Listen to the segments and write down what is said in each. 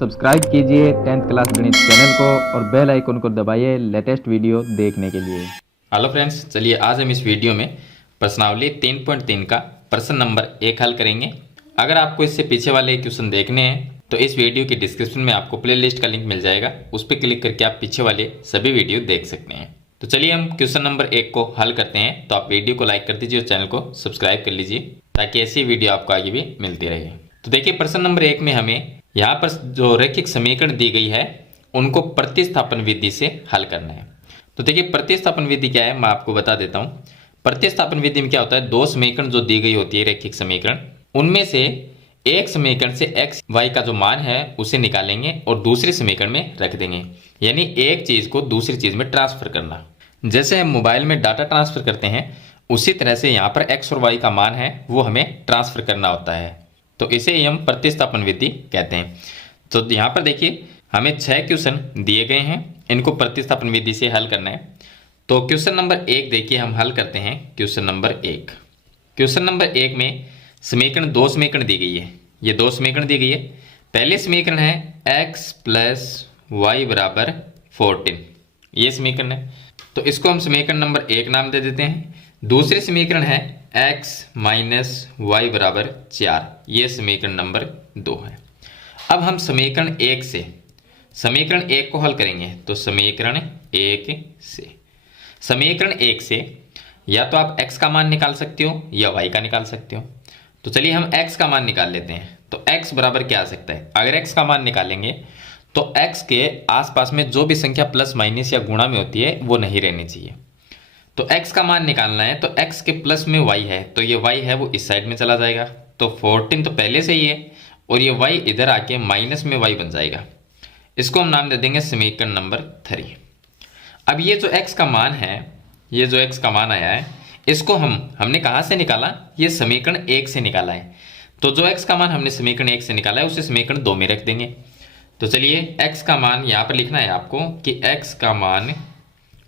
Subscribe कीजिए 10th class गणित channel को और बेल आइकन को दबाइए लेटेस्ट वीडियो देखने के लिए। हेलो फ्रेंड्स, चलिए आज हम इस वीडियो में प्रश्नावली 3.3 का प्रश्न नंबर 1 हल करेंगे। अगर आपको इससे पीछे वाले क्वेश्चन देखने हैं तो इस वीडियो के डिस्क्रिप्शन में आपको प्लेलिस्ट का लिंक मिल जाएगा, उस पर क्लिक करके आप पीछे वाले सभी वीडियो देख सकते हैं। तो चलिए हम क्वेश्चन नंबर 1 को हल करते हैं। तो आप वीडियो को लाइक कर दीजिए और चैनल को सब्सक्राइब कर लीजिए ताकि ऐसी वीडियो आपको आगे भी मिलती रहे। तो देखिए, प्रश्न नंबर 1 में हमें यहाँ पर जो रैखिक समीकरण दी गई है उनको प्रतिस्थापन विधि से हल करना है। तो देखिए, प्रतिस्थापन विधि क्या है मैं आपको बता देता हूँ। प्रतिस्थापन विधि में क्या होता है, दो समीकरण जो दी गई होती है रैखिक समीकरण, उनमें से एक समीकरण से एक्स वाई का जो मान है उसे निकालेंगे और दूसरे समीकरण में रख देंगे। यानी एक चीज को दूसरी चीज में ट्रांसफर करना। जैसे हम मोबाइल में डाटा ट्रांसफर करते हैं उसी तरह से यहाँ पर एक्स और वाई का मान है वो हमें ट्रांसफर करना होता है। तो इसे ही हम प्रतिस्थापन विधि कहते हैं। तो यहाँ पर देखिए, हमें 6 क्वेश्चन दिए गए हैं, इनको प्रतिस्थापन विधि से हल करना है। तो क्वेश्चन नंबर 1 देखिए हम हल करते हैं। क्वेश्चन नंबर 1, क्वेश्चन नंबर 1 में समीकरण दो समीकरण दी गई है। ये दो समीकरण दी गई है। पहले समीकरण है x प्लस वाई बराबर 14, ये समीकरण है। तो इसको हम समीकरण नंबर 1 नाम दे देते हैं। दूसरे समीकरण है x माइनस वाई बराबर 4, ये समीकरण नंबर 2 है। अब हम समीकरण 1 से समीकरण 1 को हल करेंगे। तो समीकरण 1 से या तो आप x का मान निकाल सकते हो या y का निकाल सकते हो। तो चलिए हम x का मान निकाल लेते हैं। तो x बराबर क्या आ सकता है, अगर x का मान निकालेंगे तो x के आसपास में जो भी संख्या प्लस माइनस या गुणा में होती है वो नहीं रहनी चाहिए। तो x का मान निकालना है तो x के प्लस में y है, तो ये y है वो इस साइड में चला जाएगा। तो 14 तो पहले से ही है और ये y इधर आके माइनस में y बन जाएगा। इसको हम नाम दे देंगे समीकरण नंबर 3। अब ये जो x का मान है, ये जो x का मान आया है, इसको हमने कहाँ से निकाला, ये समीकरण 1 से निकाला है। तो जो x का मान हमने समीकरण 1 से निकाला है उसे समीकरण 2 में रख देंगे। तो चलिए x का मान यहाँ पर लिखना है आपको कि x का मान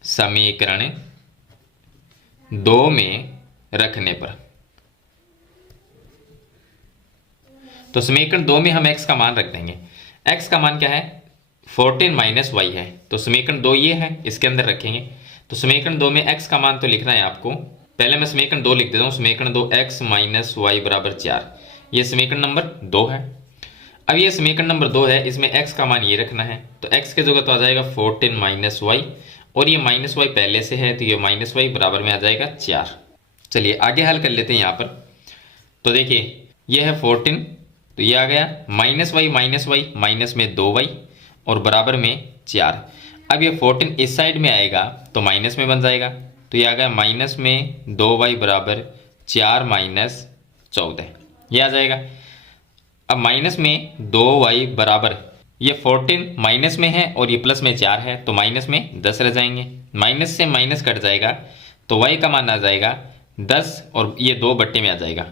समीकरण 2 में रखने पर, तो समीकरण 2 में हम x का मान रख देंगे। x का मान क्या है, 14 माइनस वाई है। तो समीकरण 2 ये है, इसके अंदर रखेंगे। तो समीकरण 2 में x का मान तो लिखना है आपको, पहले मैं समीकरण 2 लिख देता हूँ। समीकरण 2 x माइनस वाई बराबर 4, ये समीकरण नंबर 2 है। अब ये समीकरण नंबर 2 है, इसमें x का मान ये रखना है। तो x की जगह तो आ जाएगा 14 माइनस वाई, और ये माइनस वाई पहले से है तो ये माइनस वाई बराबर में आ जाएगा 4। चलिए आगे हल कर लेते हैं यहाँ पर। तो देखिए ये है 14, तो ये आ गया माइनस वाई माइनस में 2y और बराबर में 4। अब ये 14 इस साइड में आएगा तो माइनस में बन जाएगा। तो ये आ गया माइनस में 2y बराबर 4 माइनस 14, ये आ जाएगा। अब माइनस में 2y बराबर, ये 14 माइनस में है और ये प्लस में 4 है तो माइनस में 10 रह जाएंगे। माइनस से माइनस कट जाएगा तो y का मान आ जाएगा 10 और ये 2 बट्टे में आ जाएगा,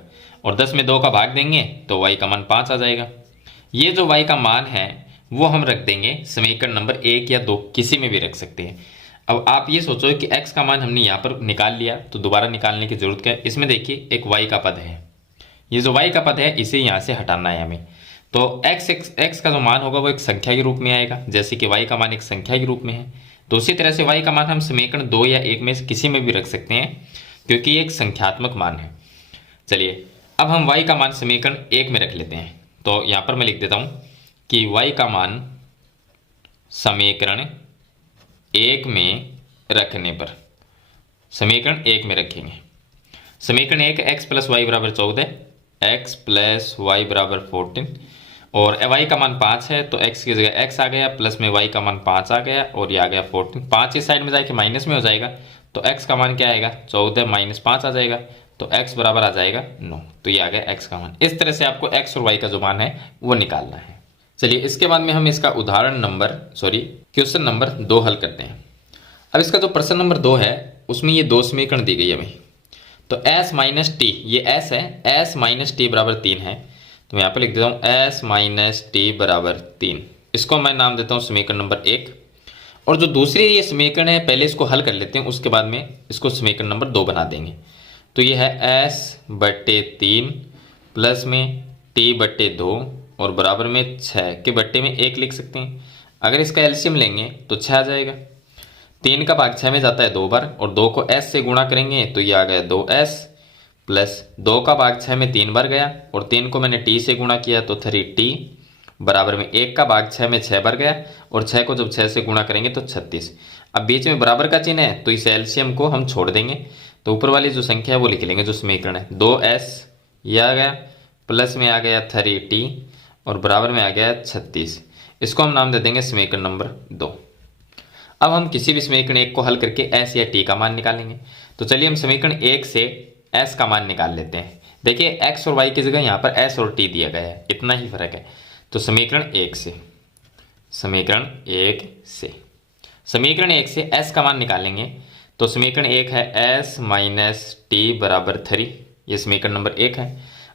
और 10 में 2 का भाग देंगे तो y का मान 5 आ जाएगा। ये जो y का मान है वो हम रख देंगे समीकरण नंबर 1 या 2, किसी में भी रख सकते हैं। अब आप ये सोचो कि x का मान हमने यहाँ पर निकाल लिया तो दोबारा निकालने की जरूरत क्या है। इसमें देखिए एक y का पद है, ये जो y का पद है इसे यहाँ से हटाना है हमें। तो x का जो मान होगा वो एक संख्या के रूप में आएगा, जैसे कि y का मान एक संख्या के रूप में है। तो उसी तरह से y का मान हम समीकरण 2 या 1 में से किसी में भी रख सकते हैं क्योंकि ये एक संख्यात्मक मान है। चलिए अब हम y का मान समीकरण 1 में रख लेते हैं। तो यहाँ पर मैं लिख देता हूँ कि y का मान समीकरण 1 में रखने पर, समीकरण 1 में रखेंगे। समीकरण 1 x प्लस वाई बराबर 14, x प्लस वाई बराबर 14, और y का मान 5 है तो x की जगह x आ गया, प्लस में y का मान 5 आ गया और ये आ गया 14। 5 इस साइड में जाके माइनस में हो जाएगा तो x का मान क्या आएगा, 14 माइनस 5 आ जाएगा, तो x बराबर आ जाएगा 9। तो ये आ गया x का मान। इस तरह से आपको x और y का जो मान है वो निकालना है। चलिए इसके बाद में हम इसका क्वेश्चन नंबर 2 हल करते हैं। अब इसका जो प्रश्न नंबर 2 है उसमें ये दो समीकरण दी गई है हमें। तो s माइनस टी, ये s है, s माइनस टी बराबर 3 है। तो मैं यहाँ पर लिख देता हूँ s माइनस टी बराबर 3, इसको मैं नाम देता हूँ समीकरण नंबर 1। और जो दूसरी ये समीकरण है पहले इसको हल कर लेते हैं, उसके बाद में इसको समीकरण नंबर 2 बना देंगे। तो ये है s बट्टे 3 प्लस में t बट्टे 2 और बराबर में 6 के बट्टे में 1 लिख सकते हैं। अगर इसका एलसीएम लेंगे तो 6 आ जाएगा। 3 का भाग 6 में जाता है 2 बार, और 2 को s से गुणा करेंगे तो ये आ गया 2s, प्लस 2 का भाग 6 में 3 बार गया, और 3 को मैंने t से गुणा किया तो 3t, बराबर में 1 का भाग 6 में 6 बार गया, और 6 को जब 6 से गुणा करेंगे तो 36। अब बीच में बराबर का चिन्ह है तो इस एलसीएम को हम छोड़ देंगे, तो ऊपर वाली जो संख्या है वो लिख लेंगे जो समीकरण है। 2s ये आ गया, प्लस में आ गया 3t, और बराबर में आ गया 36। इसको हम नाम दे देंगे समीकरण नंबर 2। अब हम किसी भी समीकरण 1 को हल करके s या t का मान निकालेंगे। तो चलिए हम समीकरण 1 से s का मान निकाल लेते हैं। देखिए x और y की जगह यहाँ पर s और t दिया गया है, इतना ही फर्क है। तो समीकरण 1 से s का मान निकालेंगे। तो समीकरण 1 है s माइनस टी बराबर 3, ये समीकरण नंबर 1 है।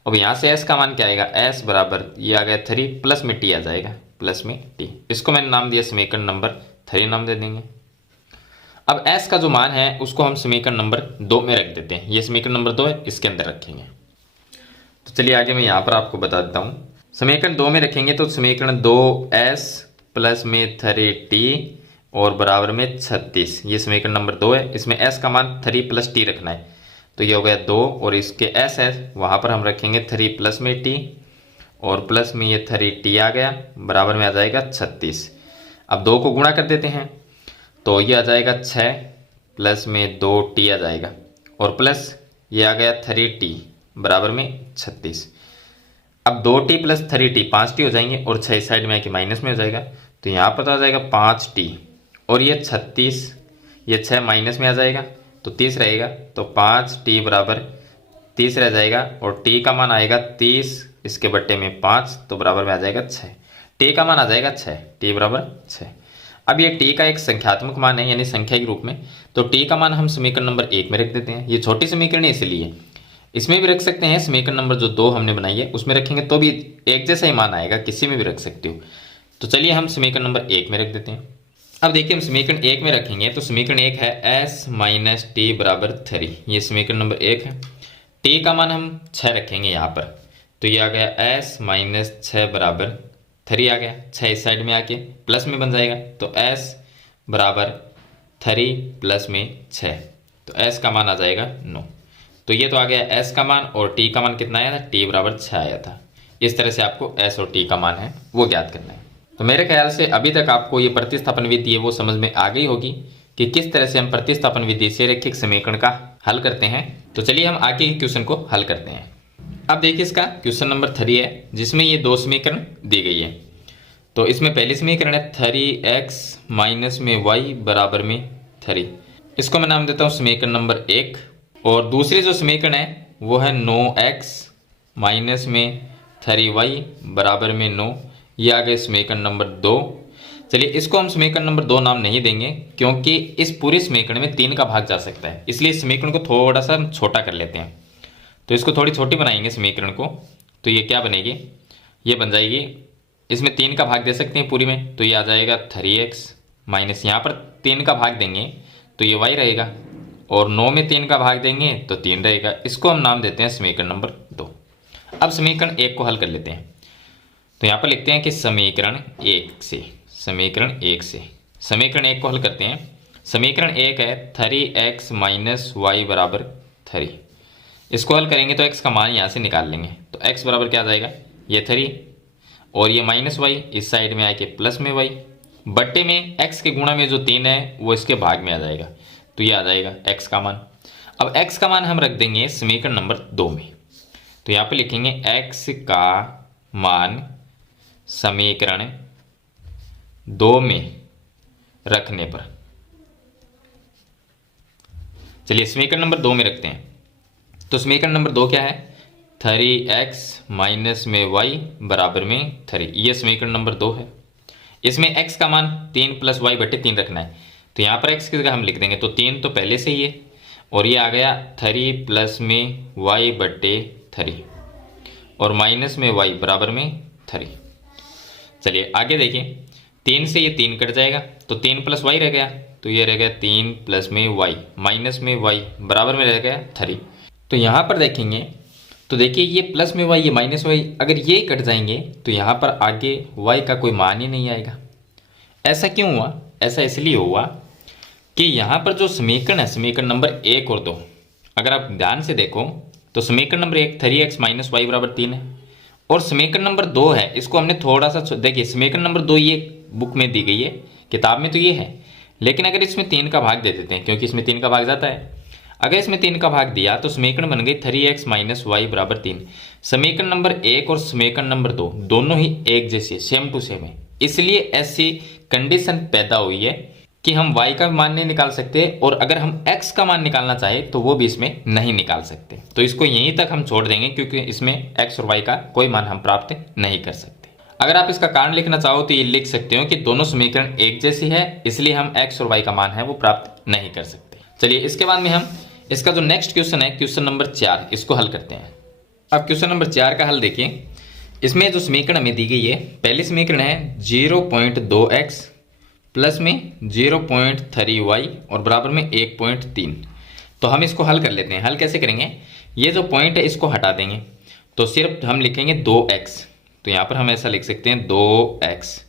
अब यहाँ से s का मान क्या आएगा, s बराबर ये आ गया 3 प्लस में t आ जाएगा, प्लस में t। इसको मैंने नाम दिया समीकरण नंबर 3 नाम दे देंगे। अब s का जो मान है उसको हम समीकरण नंबर 2 में रख देते हैं। ये समीकरण नंबर 2 है, इसके अंदर रखेंगे। तो चलिए आगे मैं यहाँ पर आपको बता देता हूँ। समीकरण 2 में रखेंगे तो समीकरण 2s प्लस में 3t और बराबर में 36, ये समीकरण नंबर 2 है। इसमें s का मान 3 प्लस t रखना है, तो ये हो गया 2, और इसके s है वहाँ पर हम रखेंगे 3 प्लस में t, और प्लस में ये 3t आ गया, बराबर में आ जाएगा 36। अब 2 को गुणा कर देते हैं तो ये आ जाएगा 6 प्लस में 2t आ जाएगा, और प्लस ये आ गया 3t बराबर में 36। अब 2t प्लस 3t 5t हो जाएंगे, और 6 साइड में आके माइनस में हो जाएगा, तो यहाँ पर आ जाएगा 5t, और ये 36, ये 6 माइनस में आ जाएगा तो 30 रहेगा, तो 5t बराबर 30 रह जाएगा, और t का मान आएगा 30, इसके बट्टे में 5, तो बराबर में आ जाएगा 6। t का मान आ जाएगा 6, t बराबर 6। अब ये t का एक संख्यात्मक मान है, यानी संख्या के रूप में, तो t का मान हम समीकरण नंबर 1 में रख देते हैं। ये छोटी समीकरण है इसलिए, इसमें भी रख सकते हैं। समीकरण नंबर जो 2 हमने बनाई है उसमें रखेंगे तो भी एक जैसा ही मान आएगा, किसी में भी रख सकते हो। तो चलिए हम समीकरण नंबर 1 में रख देते हैं। अब देखिए हम समीकरण 1 में रखेंगे तो समीकरण 1 है s माइनस टी बराबर 3, ये समीकरण नंबर 1 है। t का मान हम 6 रखेंगे यहाँ पर, तो ये आ गया s माइनस 6 बराबर 3 आ गया। 6 इस साइड में आके प्लस में बन जाएगा, तो s बराबर 3 प्लस में 6, तो s का मान आ जाएगा 9। तो ये तो आ गया s का मान, और t का मान कितना आया था, t बराबर 6 आया था। इस तरह से आपको s और t का मान है वो ज्ञात करना है। तो मेरे ख्याल से अभी तक आपको ये प्रतिस्थापन विधि है वो समझ में आ गई होगी कि किस तरह से हम प्रतिस्थापन विधि से रैखिक समीकरण का हल करते हैं। तो चलिए हम आगे के क्वेश्चन को हल करते हैं। अब देखिए इसका क्वेश्चन नंबर 3 है, जिसमें ये 2 समीकरण दी गई है। तो इसमें पहली समीकरण है 3x माइनस में y बराबर में 3, इसको मैं नाम देता हूँ समीकरण नंबर 1। और दूसरी जो समीकरण है वो है 9x माइनस में 3y बराबर में 9, ये आ गए समीकरण नंबर 2। चलिए इसको हम समीकरण नंबर 2 नाम नहीं देंगे, क्योंकि इस पूरे समीकरण में 3 का भाग जा सकता है, इसलिए इस समीकरण को थोड़ा सा हम छोटा कर लेते हैं। तो इसको थोड़ी छोटी बनाएंगे समीकरण को, तो ये क्या बनेगी, ये बन जाएगी, इसमें 3 का भाग दे सकते हैं पूरी में, तो ये आ जाएगा 3x माइनस, यहाँ पर 3 का भाग देंगे तो ये y रहेगा, और 9 में 3 का भाग देंगे तो 3 रहेगा। इसको हम नाम देते हैं समीकरण नंबर 2। अब समीकरण 1 को हल कर लेते हैं। तो यहाँ पर लिखते हैं कि समीकरण 1 से समीकरण 1 को हल करते हैं। समीकरण 1 है 3x माइनस वाई बराबर 3। इसको हल करेंगे तो x का मान यहाँ से निकाल लेंगे, तो x बराबर क्या आ जाएगा, ये 3, और ये माइनस वाई इस साइड में आके प्लस में y, बट्टे में x के गुणा में जो 3 है वो इसके भाग में आ जाएगा, तो ये आ जाएगा x का मान। अब x का मान हम रख देंगे समीकरण नंबर 2 में, तो यहाँ पे लिखेंगे x का मान समीकरण 2 में रखने पर, चलिए समीकरण नंबर 2 में रखते हैं। तो समीकरण नंबर 2 क्या है, 3x माइनस में y बराबर में 3, ये समीकरण नंबर 2 है। इसमें x का मान 3 प्लस वाई बटे 3 रखना है, तो यहाँ पर x की जगह हम लिख देंगे, तो 3 तो पहले से ही है, और ये आ गया 3 प्लस में y बटे 3 और माइनस में y बराबर में 3। चलिए आगे देखिए, 3 से ये 3 कट जाएगा, तो 3 प्लस वाई रह गया, तो ये रह गया 3 प्लस में y माइनस में y बराबर में रह गया 3। तो यहाँ पर देखेंगे तो देखिए ये प्लस में वाई ये माइनस वाई, अगर ये कट जाएंगे तो यहाँ पर आगे वाई का कोई मान ही नहीं आएगा। ऐसा क्यों हुआ? ऐसा इसलिए हुआ कि यहाँ पर जो समीकरण है, समीकरण नंबर 1 और 2, अगर आप ध्यान से देखो तो समीकरण नंबर 1 3x माइनस वाई बराबर 3 है, और समीकरण नंबर 2 है, इसको हमने थोड़ा सा देखिए, समीकरण नंबर 2 ये बुक में दी गई है, किताब में तो ये है, लेकिन अगर इसमें 3 का भाग दे देते हैं, क्योंकि इसमें 3 का भाग जाता है, अगर इसमें 3 का भाग दिया तो समीकरण बन गई 3x माइनस वाई बराबर 3। समीकरण नंबर 1 और समीकरण नंबर 2 दोनों ही एक जैसी है, सेम टू सेम है, इसलिए ऐसी कंडीशन पैदा हुई है कि हम y का मान नहीं निकाल सकते, और अगर हम x का मान निकालना चाहे तो वो भी इसमें नहीं निकाल सकते। तो इसको यहीं तक हम छोड़ देंगे, क्योंकि इसमें x और y का कोई मान हम प्राप्त नहीं कर सकते। अगर आप इसका कारण लिखना चाहो तो ये लिख सकते हो कि दोनों समीकरण एक जैसी है, इसलिए हम x और y का मान है वो प्राप्त नहीं कर सकते। चलिए इसके बाद में हम इसका जो नेक्स्ट क्वेश्चन है, क्वेश्चन नंबर 4, इसको हल करते हैं। अब क्वेश्चन नंबर 4 का हल देखिए। इसमें जो समीकरण हमें दी गई है, पहली समीकरण है 0.2x प्लस में 0.3y और बराबर में 1.3। तो हम इसको हल कर लेते हैं। हल कैसे करेंगे? ये जो पॉइंट है इसको हटा देंगे, तो सिर्फ हम लिखेंगे 2x। तो यहाँ पर हम ऐसा लिख सकते हैं 2x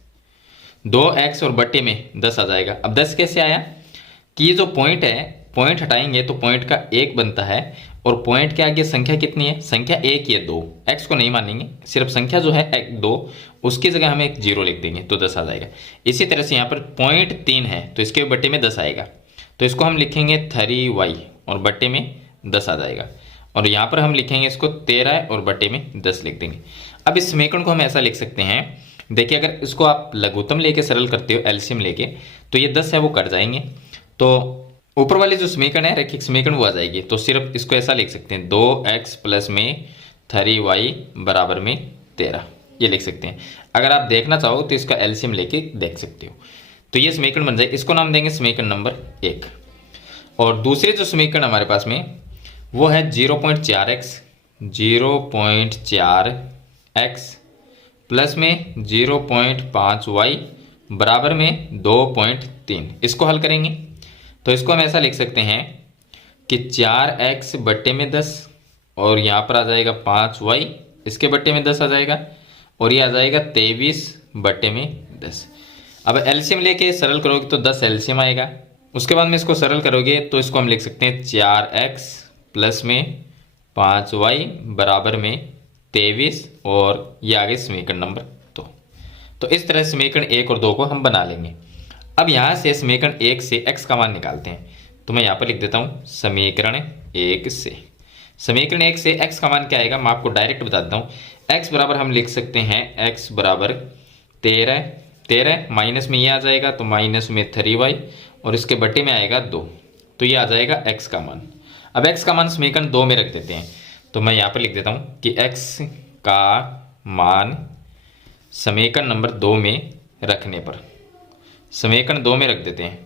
और बट्टे में 10 आ जाएगा। अब 10 कैसे आया कि ये जो पॉइंट है, पॉइंट हटाएंगे तो पॉइंट का 1 बनता है, और पॉइंट के आगे संख्या कितनी है? संख्या 1 या 2, x को नहीं मानेंगे, सिर्फ संख्या जो है 2, उसकी जगह हम एक 0 लिख देंगे तो 10 आ जाएगा। इसी तरह से यहाँ पर पॉइंट 3 है तो इसके बट्टे में 10 आएगा, तो इसको हम लिखेंगे 3y और बट्टे में 10 आ जाएगा, और यहाँ पर हम लिखेंगे इसको 13 और बट्टे में 10 लिख देंगे। अब इस समीकरण को हम ऐसा लिख सकते हैं, देखिए अगर इसको आप लघुत्तम लेके सरल करते हो, एलसीएम लेके, तो ये 10 है वो कट जाएंगे, तो ऊपर वाली जो समीकरण है रैखिक समीकरण वो आ जाएगी। तो सिर्फ इसको ऐसा लिख सकते हैं 2x प्लस में 3y बराबर में 13, ये लिख सकते हैं। अगर आप देखना चाहो तो इसका एलसीएम लेके देख सकते हो, तो ये समीकरण बन जाए। इसको नाम देंगे समीकरण नंबर 1। और दूसरी जो समीकरण हमारे पास में वो है 0.4x प्लस में 0.5y बराबर में 2.3। इसको हल करेंगे तो इसको हम ऐसा लिख सकते हैं कि 4x बट्टे में 10 और यहाँ पर आ जाएगा 5y, इसके बट्टे में 10 आ जाएगा, और ये आ जाएगा 23 बट्टे में 10। अब एलसीएम लेके सरल करोगे तो 10 एलसीएम आएगा। उसके बाद में इसको सरल करोगे तो इसको हम लिख सकते हैं 4x प्लस में 5y बराबर में 23, और ये आ गए समीकरण नंबर 2। तो इस तरह समीकरण 1 और 2 को हम बना लेंगे। अब यहाँ से समीकरण 1 से x का मान निकालते हैं, तो मैं यहाँ पर लिख देता हूँ समीकरण 1 से। समीकरण 1 से x का मान क्या आएगा, मैं आपको डायरेक्ट बता देता हूँ। x बराबर हम लिख सकते हैं x बराबर 13 माइनस में ये आ जाएगा तो माइनस में 3y और इसके बट्टे में आएगा 2, तो ये आ जाएगा x का मान। अब x का मान समीकरण 2 में रख देते हैं, तो मैं यहाँ पर लिख देता हूँ कि x का मान समीकरण नंबर 2 में रखने पर, समीकरण 2 में रख देते हैं।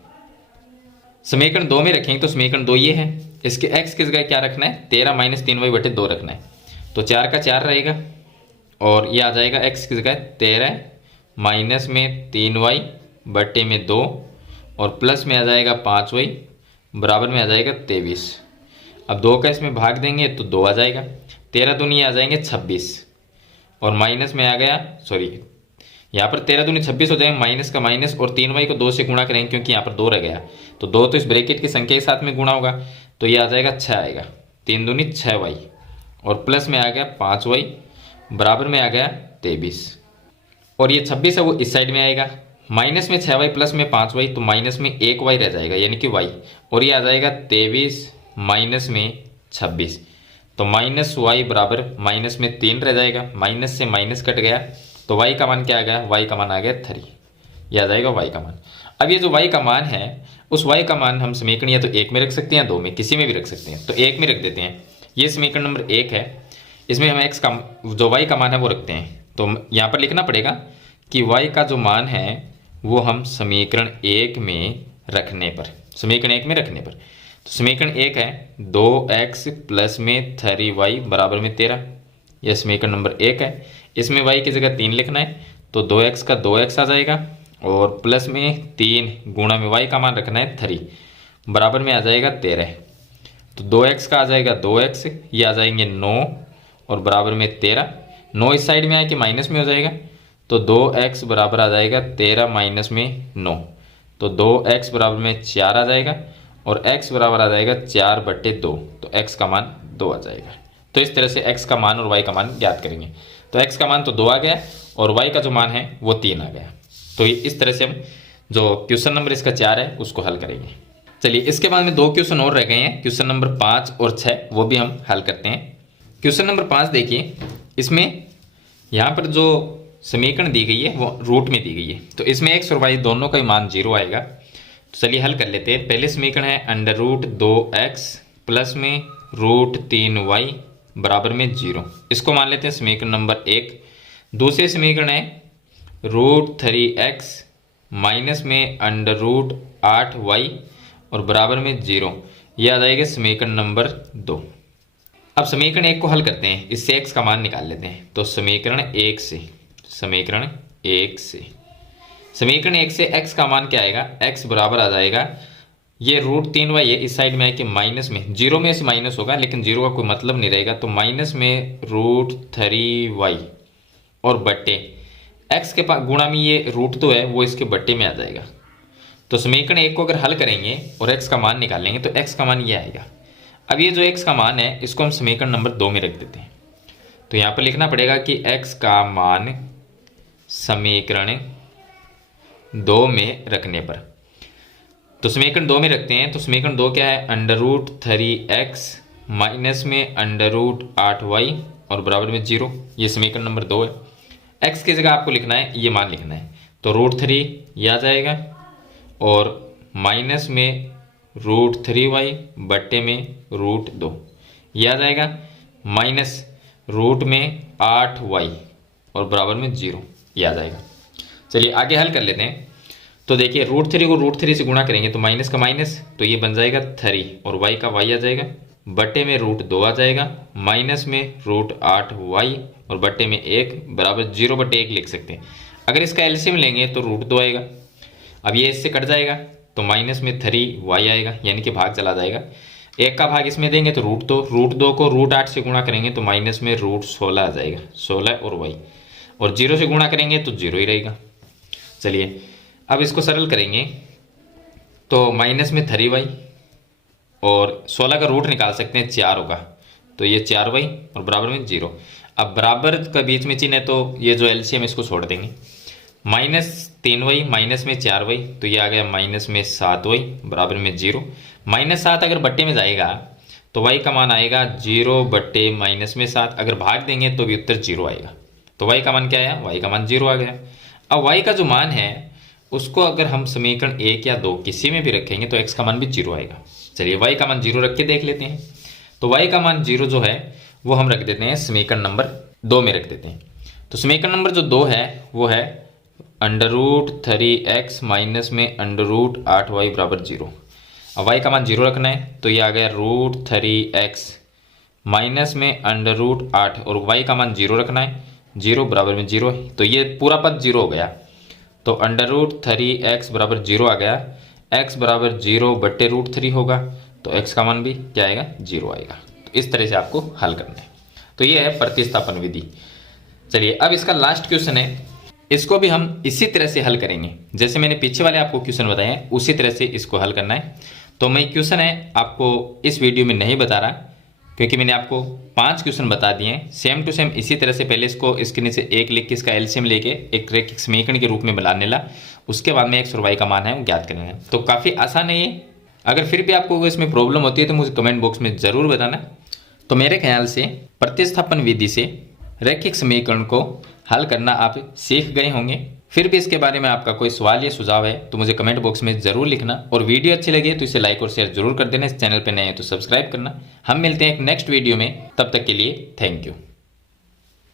समीकरण 2 में रखेंगे तो समीकरण 2 ये है, इसके x की जगह क्या रखना है? 13 माइनस 3y बटे 2 रखना है, तो 4 का 4 रहेगा, और ये आ जाएगा x की जगह 13 माइनस में 3y बटे में 2 और प्लस में आ जाएगा 5y बराबर में आ जाएगा 23। अब 2 का इसमें भाग देंगे तो 2 आ जाएगा, 13 दूनी आ जाएंगे 26, और माइनस में आ गया, सॉरी यहाँ पर 13 दूनी 26 हो जाएगा, माइनस का माइनस, और 3y को 2 से गुणा करेंगे क्योंकि यहाँ पर 2 रह गया, तो 2 तो इस ब्रैकेट की संख्या के साथ में गुणा होगा, तो ये आ जाएगा 6 आएगा, 3 दूनी 6y और प्लस में आ गया 5y बराबर में आ गया 23, और ये 26 है वो इस साइड में आएगा, माइनस में 6y प्लस में 5y, तो माइनस में 1y रह जाएगा यानी कि y, और ये आ जाएगा 23 माइनस में 26, तो माइनस y बराबर माइनस में 3 रह जाएगा, माइनस से माइनस कट गया, तो y का मान क्या आ गया? y का मान आ गया 3, यह आ जाएगा y का मान। अब ये जो y का मान है, उस y का मान हम समीकरण या तो 1 में रख सकते हैं या 2 में, किसी में भी रख सकते हैं, तो 1 में रख देते हैं। ये समीकरण नंबर 1 है, इसमें हम x का जो y का मान है वो रखते हैं, तो यहाँ पर लिखना पड़ेगा कि y का जो मान है वो हम समीकरण 1 में रखने पर, समीकरण 1 में रखने पर, तो समीकरण 1 है 2x प्लस में 3y बराबर में 13, यह समीकरण नंबर 1 है। इसमें y की जगह 3 लिखना है, तो 2x का 2x आ जाएगा, और प्लस में 3 गुणा में y का मान रखना है 3 बराबर में आ जाएगा 13, तो 2x का आ जाएगा 2x, ये आ जाएंगे 9, और बराबर में 13। 9 इस साइड में आया कि माइनस में हो जाएगा, तो 2x बराबर आ जाएगा 13 माइनस में 9, तो 2x बराबर में 4 आ जाएगा और x बराबर आ जाएगा 4/2, तो x का मान 2 आ जाएगा। तो इस तरह से x का मान और y का मान ज्ञात करेंगे। तो x का मान तो 2 आ गया और y का जो मान है वो 3 आ गया। तो इस तरह से हम जो क्वेश्चन नंबर इसका 4 है उसको हल करेंगे। चलिए इसके बाद में 2 क्वेश्चन और रह गए हैं, क्वेश्चन नंबर 5 और 6, वो भी हम हल करते हैं। क्वेश्चन नंबर 5 देखिए, इसमें यहाँ पर जो समीकरण दी गई है वो रूट में दी गई है, तो इसमें x और y दोनों का मान 0 आएगा। तो चलिए हल कर लेते हैं। पहले समीकरण है √2x प्लस में √3y बराबर में 0, इसको मान लेते हैं समीकरण नंबर 1। दूसरे समीकरण है √3x माइनस में √8y और बराबर में 0, यह आ जाएगा समीकरण नंबर 2। अब समीकरण 1 को हल करते हैं, इससे x का मान निकाल लेते हैं। तो समीकरण 1 से x का मान क्या आएगा, x बराबर आ जाएगा, ये √3y है, इस साइड में है कि माइनस में 0 में से माइनस होगा, लेकिन 0 का कोई मतलब नहीं रहेगा, तो माइनस में √3y और बट्टे x के पास गुणा में ये √2 है वो इसके बट्टे में आ जाएगा। तो समीकरण 1 को अगर हल करेंगे और x का मान निकालेंगे तो x का मान ये आएगा। अब ये जो x का मान है इसको हम समीकरण नंबर 2 में रख देते हैं। तो यहाँ पर लिखना पड़ेगा कि x का मान समीकरण 2 में रखने पर, तो समीकरण 2 में रखते हैं। तो समीकरण 2 क्या है, √3x माइनस में √8y और बराबर में 0, ये समीकरण नंबर 2 है। x की जगह आपको लिखना है, ये मान लिखना है, तो √3 ये आ जाएगा और माइनस में √3y बट्टे में √2 ये आ जाएगा, माइनस रूट में 8y और बराबर में 0 ये आ जाएगा। चलिए आगे हल कर लेते हैं। तो देखिए √3 को √3 से गुणा करेंगे तो माइनस का माइनस, तो ये बन जाएगा 3 और y का y आ जाएगा, बट्टे में √2 आ जाएगा, माइनस में √8y और बट्टे में 1 बराबर 0/1 लिख सकते हैं। अगर इसका एलसीएम लेंगे तो √2 आएगा। अब ये इससे कट जाएगा तो माइनस में 3y आएगा, यानी कि भाग चला जाएगा। 1 का भाग इसमें देंगे तो √2 को √8 से गुणा करेंगे तो माइनस में √16 आ जाएगा, 16 और y, और 0 से गुणा करेंगे तो 0 ही रहेगा। चलिए अब इसको सरल करेंगे तो माइनस में 3y और 16 का रूट निकाल सकते हैं 4 होगा, तो ये 4y और बराबर में 0। अब बराबर का बीच में चिन्ह है तो ये जो एलसीएम इसको छोड़ देंगे, माइनस 3y माइनस में 4y, तो ये आ गया माइनस में 7y बराबर में 0। -7 अगर बट्टे में जाएगा तो y का मान आएगा 0/-7, अगर भाग देंगे तो भी उत्तर 0 आएगा। तो y का मान क्या आया, y का मान 0 आ गया। अब y का जो मान है उसको अगर हम समीकरण 1 या 2 किसी में भी रखेंगे तो x का मान भी 0 आएगा। चलिए y का मान 0 रख के देख लेते हैं। तो y का मान 0 जो है वो हम रख देते हैं समीकरण नंबर 2 में रख देते हैं। तो समीकरण नंबर जो 2 है वो है √3x माइनस में √8y बराबर 0। अब y का मान 0 रखना है तो ये आ गया √3x माइनस में √8 और y का मान 0 रखना है, 0 बराबर में 0, तो ये पूरा पद 0 हो गया। तो √3x बराबर 0 आ गया, x बराबर 0/√3 होगा, तो x का मान भी क्या आएगा, 0 आएगा। तो इस तरह से आपको हल करना है। तो ये है प्रतिस्थापन विधि। चलिए अब इसका लास्ट क्वेश्चन है, इसको भी हम इसी तरह से हल करेंगे जैसे मैंने पीछे वाले आपको क्वेश्चन बताए हैं, उसी तरह से इसको हल करना है। तो मैं क्वेश्चन है आपको इस वीडियो में नहीं बता रहा क्योंकि मैंने आपको 5 क्वेश्चन बता दिए हैं सेम टू सेम इसी तरह से। पहले इसको इसके नीचे 1 लिख के इसका एलसीएम लेके एक रैखिक समीकरण के रूप में बनाने ला, उसके बाद में x और y का मान है वो ज्ञात करेंगे। तो काफ़ी आसान है ये। अगर फिर भी आपको इसमें प्रॉब्लम होती है तो मुझे कमेंट बॉक्स में ज़रूर बताना। तो मेरे ख्याल से प्रतिस्थापन विधि से रैखिक समीकरण को हल करना आप सीख गए होंगे। फिर भी इसके बारे में आपका कोई सवाल या सुझाव है तो मुझे कमेंट बॉक्स में ज़रूर लिखना, और वीडियो अच्छी लगे तो इसे लाइक और शेयर जरूर कर देना। इस चैनल पर नए हैं तो सब्सक्राइब करना। हम मिलते हैं एक नेक्स्ट वीडियो में, तब तक के लिए थैंक यू।